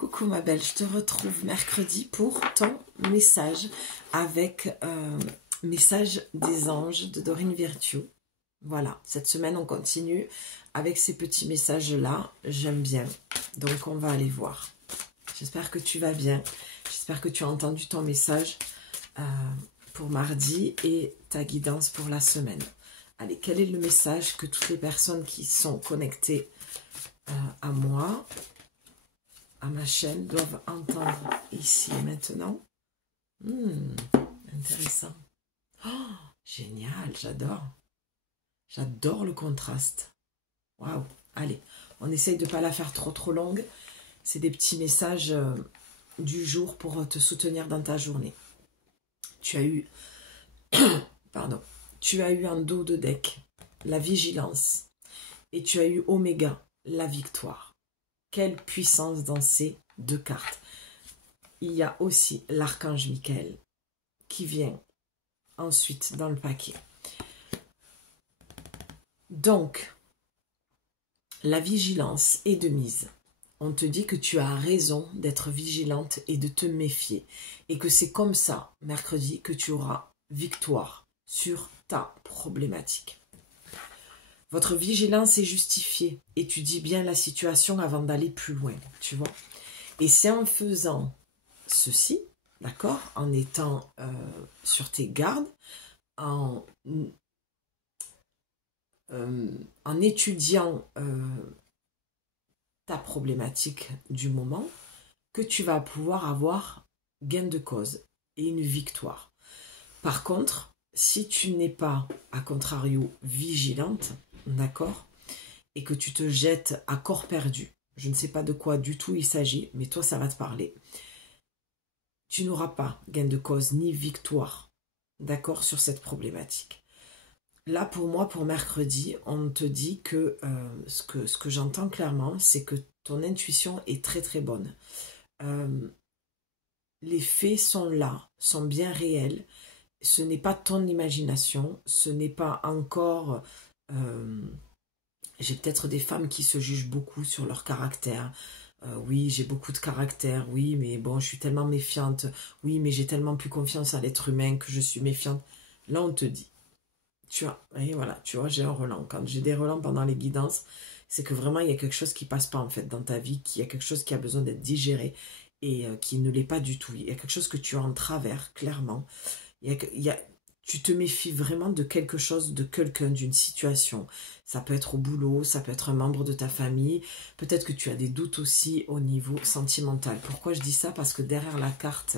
Coucou ma belle, je te retrouve mercredi pour ton message avec message des anges de Dorine Virtue. Voilà, cette semaine on continue avec ces petits messages-là, j'aime bien. Donc on va aller voir. J'espère que tu vas bien, j'espère que tu as entendu ton message pour mardi et ta guidance pour la semaine. Allez, quel est le message que toutes les personnes qui sont connectées à moi, à ma chaîne, doivent entendre ici et maintenant? Intéressant. Oh, génial, j'adore. J'adore le contraste. Waouh. Allez, on essaye de ne pas la faire trop longue. C'est des petits messages du jour pour te soutenir dans ta journée. Tu as eu, pardon, tu as eu en dos de deck la vigilance et tu as eu Oméga, la victoire. Quelle puissance dans ces deux cartes. Il y a aussi l'archange Michael qui vient ensuite dans le paquet. Donc, la vigilance est de mise. On te dit que tu as raison d'être vigilante et de te méfier. Et que c'est comme ça, mercredi, que tu auras victoire sur ta problématique. Votre vigilance est justifiée. Étudie bien la situation avant d'aller plus loin, tu vois. Et c'est en faisant ceci, d'accord, en étant sur tes gardes, en étudiant ta problématique du moment, que tu vas pouvoir avoir gain de cause et une victoire. Par contre, si tu n'es pas, à contrario, vigilante, d'accord, et que tu te jettes à corps perdu, je ne sais pas de quoi du tout il s'agit, mais toi ça va te parler, tu n'auras pas gain de cause ni victoire, d'accord, sur cette problématique. Là, pour moi, pour mercredi, on te dit que ce que j'entends clairement, c'est que ton intuition est très bonne. Les faits sont là, sont bien réels. Ce n'est pas ton imagination, ce n'est pas encore... j'ai peut-être des femmes qui se jugent beaucoup sur leur caractère. Oui, j'ai beaucoup de caractère, oui, mais bon, je suis tellement méfiante. Oui, mais j'ai tellement plus confiance à l'être humain que je suis méfiante. Là, on te dit. Tu vois, et voilà, tu vois, j'ai un relent. Quand j'ai des relents pendant les guidances, c'est que vraiment, il y a quelque chose qui passe pas, en fait, dans ta vie, qu'il y a quelque chose qui a besoin d'être digéré et qui ne l'est pas du tout. Il y a quelque chose que tu as en travers, clairement. Tu te méfies vraiment de quelque chose, de quelqu'un, d'une situation. Ça peut être au boulot, ça peut être un membre de ta famille. Peut-être que tu as des doutes aussi au niveau sentimental. Pourquoi je dis ça? Parce que derrière la carte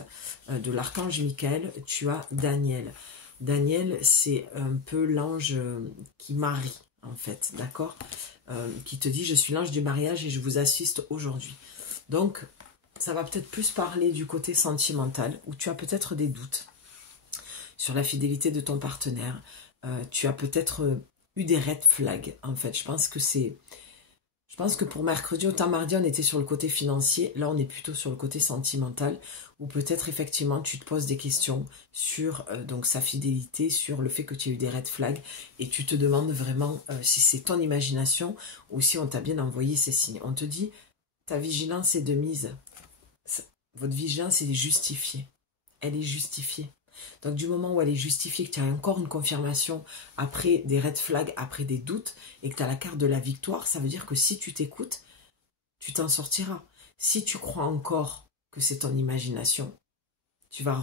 de l'archange Michael, tu as Daniel. Daniel, c'est un peu l'ange qui marie, en fait, d'accord, qui te dit, je suis l'ange du mariage et je vous assiste aujourd'hui. Donc, ça va peut-être plus parler du côté sentimental, où tu as peut-être des doutes sur la fidélité de ton partenaire. Tu as peut-être eu des red flags, en fait. Je pense que pour mercredi, autant mardi, on était sur le côté financier. Là, on est plutôt sur le côté sentimental, où peut-être, effectivement, tu te poses des questions sur donc sa fidélité, sur le fait que tu as eu des red flags, et tu te demandes vraiment si c'est ton imagination ou si on t'a bien envoyé ces signes. On te dit, ta vigilance est de mise. Votre vigilance, elle est justifiée. Elle est justifiée. Donc du moment où elle est justifiée, que tu as encore une confirmation après des red flags, après des doutes, et que tu as la carte de la victoire, ça veut dire que si tu t'écoutes, tu t'en sortiras. Si tu crois encore que c'est ton imagination, tu vas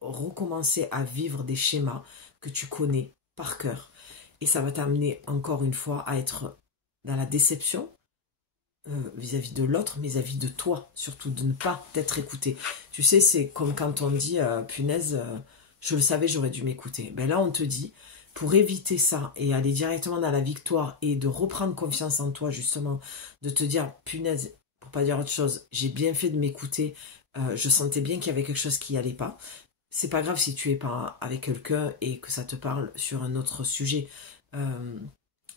recommencer à vivre des schémas que tu connais par cœur. Et ça va t'amener encore une fois à être dans la déception, vis-à-vis de l'autre, mais vis-à-vis de toi, surtout de ne pas t'être écouté. Tu sais, c'est comme quand on dit, punaise, je le savais, j'aurais dû m'écouter. Ben là, on te dit, pour éviter ça et aller directement dans la victoire et de reprendre confiance en toi, justement, de te dire, punaise, pour pas dire autre chose, j'ai bien fait de m'écouter, je sentais bien qu'il y avait quelque chose qui allait pas. C'est pas grave si tu es pas avec quelqu'un et que ça te parle sur un autre sujet,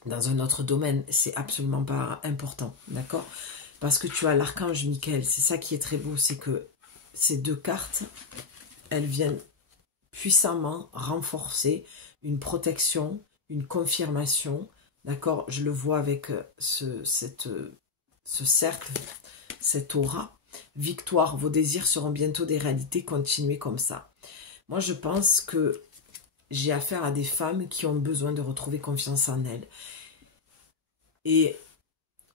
dans un autre domaine, c'est absolument pas important, d'accord? Parce que tu as l'archange Michael, c'est ça qui est très beau, c'est que ces deux cartes, elles viennent puissamment renforcer une protection, une confirmation, d'accord? Je le vois avec ce cercle, cette aura, victoire, vos désirs seront bientôt des réalités, continuez comme ça. Moi, je pense que j'ai affaire à des femmes qui ont besoin de retrouver confiance en elles. Et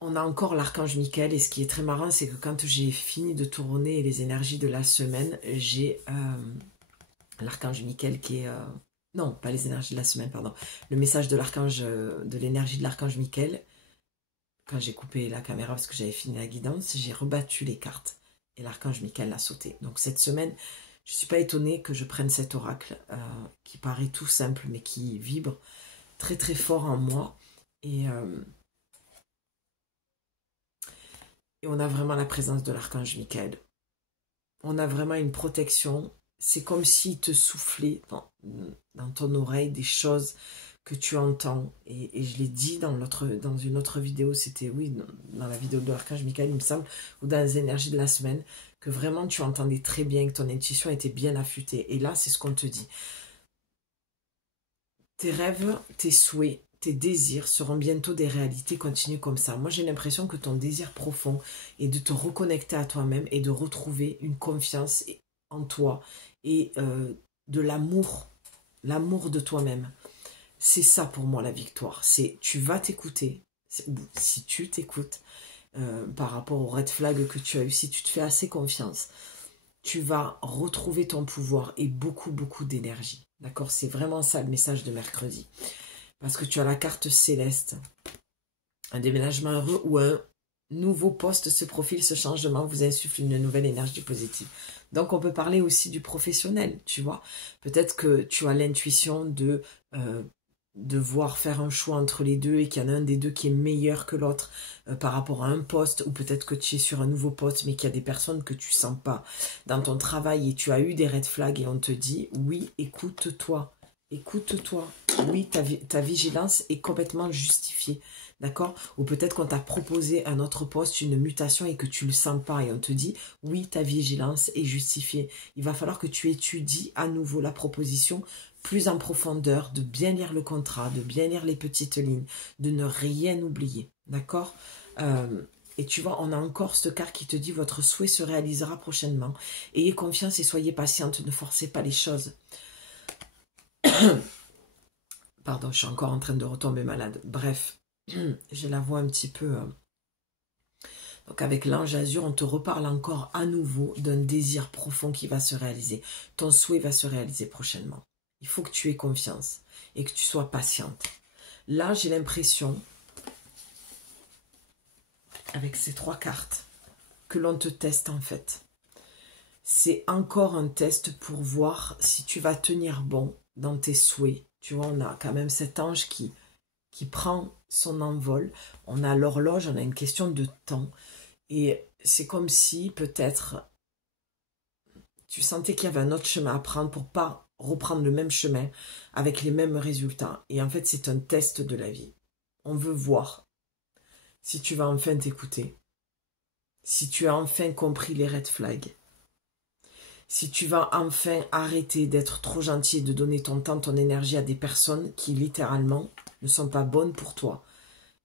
on a encore l'archange Michael, et ce qui est très marrant, c'est que quand j'ai fini de tourner les énergies de la semaine, j'ai l'archange Michael qui est... non, pas les énergies de la semaine, pardon. Le message de l'archange, de l'énergie de l'archange Michael. Quand j'ai coupé la caméra parce que j'avais fini la guidance, j'ai rebattu les cartes. Et l'archange Michael l'a sauté. Donc cette semaine, je ne suis pas étonnée que je prenne cet oracle qui paraît tout simple, mais qui vibre très très fort en moi. Et on a vraiment la présence de l'archange Michael. On a vraiment une protection. C'est comme s'il te soufflait dans ton oreille des choses que tu entends. Et je l'ai dit dans une autre vidéo, c'était, oui, dans la vidéo de l'archange Michael, il me semble, ou dans les énergies de la semaine, que vraiment tu entendais très bien, que ton intuition était bien affûtée. Et là, c'est ce qu'on te dit. Tes rêves, tes souhaits, tes désirs seront bientôt des réalités, continue comme ça. Moi, j'ai l'impression que ton désir profond est de te reconnecter à toi-même et de retrouver une confiance en toi et de l'amour de toi-même. C'est ça pour moi la victoire. C'est tu vas t'écouter, si tu t'écoutes par rapport au red flag que tu as eu, si tu te fais assez confiance, tu vas retrouver ton pouvoir et beaucoup, beaucoup d'énergie. D'accord? C'est vraiment ça le message de mercredi. Parce que tu as la carte céleste. Un déménagement heureux ou un nouveau poste se profile, ce changement vous insuffle une nouvelle énergie positive. Donc on peut parler aussi du professionnel, tu vois. Peut-être que tu as l'intuition de devoir faire un choix entre les deux et qu'il y en a un des deux qui est meilleur que l'autre par rapport à un poste, ou peut-être que tu es sur un nouveau poste mais qu'il y a des personnes que tu sens pas dans ton travail et tu as eu des red flags et on te dit oui, écoute-toi, oui, ta vigilance est complètement justifiée, d'accord? Ou peut-être qu'on t'a proposé un autre poste, une mutation et que tu le sens pas et on te dit oui, ta vigilance est justifiée. Il va falloir que tu étudies à nouveau la proposition plus en profondeur, de bien lire le contrat, de bien lire les petites lignes, de ne rien oublier, d'accord? Et tu vois, on a encore ce carte qui te dit votre souhait se réalisera prochainement. Ayez confiance et soyez patiente, ne forcez pas les choses. Pardon, je suis encore en train de retomber malade. Bref, j'ai la voix un petit peu... Donc avec l'ange azur, on te reparle encore à nouveau d'un désir profond qui va se réaliser. Ton souhait va se réaliser prochainement. Il faut que tu aies confiance et que tu sois patiente. Là, j'ai l'impression, avec ces trois cartes, que l'on te teste en fait. C'est encore un test pour voir si tu vas tenir bon dans tes souhaits. Tu vois, on a quand même cet ange qui prend son envol. On a l'horloge, on a une question de temps. Et c'est comme si peut-être tu sentais qu'il y avait un autre chemin à prendre pour pas reprendre le même chemin avec les mêmes résultats. Et en fait, c'est un test de la vie. On veut voir si tu vas enfin t'écouter, si tu as enfin compris les red flags, si tu vas enfin arrêter d'être trop gentil et de donner ton temps, ton énergie à des personnes qui littéralement ne sont pas bonnes pour toi.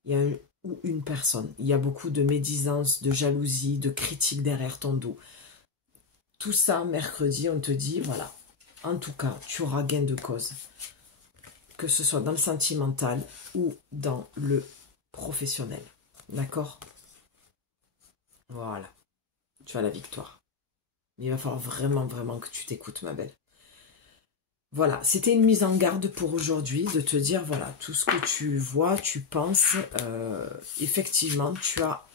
Il y a une personne. Il y a beaucoup de médisance, de jalousie, de critiques derrière ton dos. Tout ça, mercredi, on te dit, voilà, en tout cas, tu auras gain de cause. Que ce soit dans le sentimental ou dans le professionnel. D'accord? Voilà. Tu as la victoire. Mais il va falloir vraiment, vraiment que tu t'écoutes, ma belle. Voilà, c'était une mise en garde pour aujourd'hui, de te dire, voilà, tout ce que tu vois, tu penses, effectivement, tu as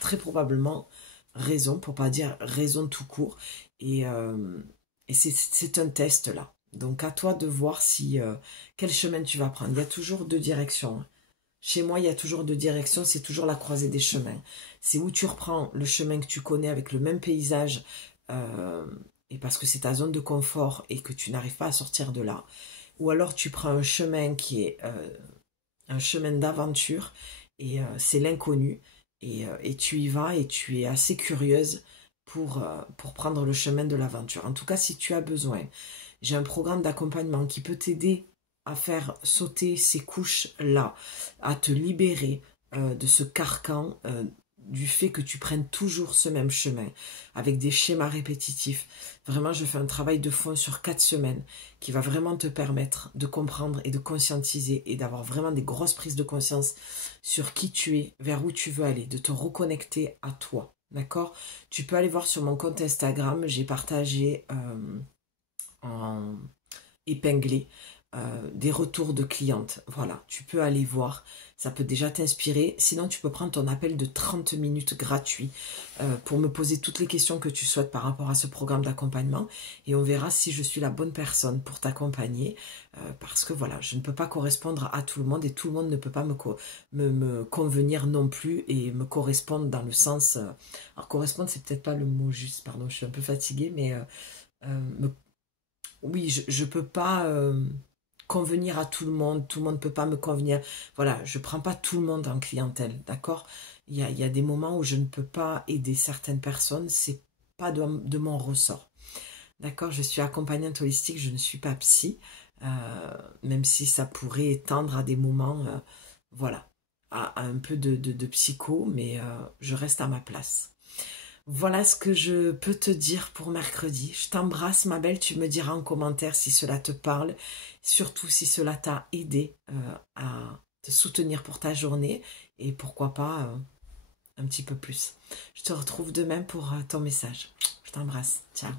très probablement raison, pour pas dire raison tout court, et c'est un test là. Donc à toi de voir si quel chemin tu vas prendre. Il y a toujours deux directions. Chez moi, il y a toujours deux directions, c'est toujours la croisée des chemins. C'est où tu reprends le chemin que tu connais avec le même paysage, et parce que c'est ta zone de confort et que tu n'arrives pas à sortir de là. Ou alors tu prends un chemin qui est un chemin d'aventure et c'est l'inconnu. Et tu y vas et tu es assez curieuse pour prendre le chemin de l'aventure. En tout cas, si tu as besoin, j'ai un programme d'accompagnement qui peut t'aider à faire sauter ces couches-là, à te libérer de ce carcan du fait que tu prennes toujours ce même chemin, avec des schémas répétitifs. Vraiment, je fais un travail de fond sur 4 semaines qui va vraiment te permettre de comprendre et de conscientiser et d'avoir vraiment des grosses prises de conscience sur qui tu es, vers où tu veux aller, de te reconnecter à toi. D'accord? Tu peux aller voir sur mon compte Instagram, j'ai partagé en épinglé des retours de clientes. Voilà, tu peux aller voir, ça peut déjà t'inspirer. Sinon, tu peux prendre ton appel de 30 minutes gratuit pour me poser toutes les questions que tu souhaites par rapport à ce programme d'accompagnement et on verra si je suis la bonne personne pour t'accompagner parce que voilà, je ne peux pas correspondre à tout le monde et tout le monde ne peut pas me convenir non plus et me correspondre dans le sens... alors correspondre, c'est peut-être pas le mot juste, pardon, je suis un peu fatiguée, mais oui, je peux pas convenir à tout le monde ne peut pas me convenir. Voilà, je prends pas tout le monde en clientèle, d'accord? Il y a des moments où je ne peux pas aider certaines personnes, c'est pas de mon ressort. D'accord? Je suis accompagnante holistique, je ne suis pas psy, même si ça pourrait tendre à des moments, voilà, à un peu de psycho, mais je reste à ma place. Voilà ce que je peux te dire pour mercredi. Je t'embrasse, ma belle. Tu me diras en commentaire si cela te parle, surtout si cela t'a aidé à te soutenir pour ta journée et pourquoi pas un petit peu plus. Je te retrouve demain pour ton message. Je t'embrasse. Ciao.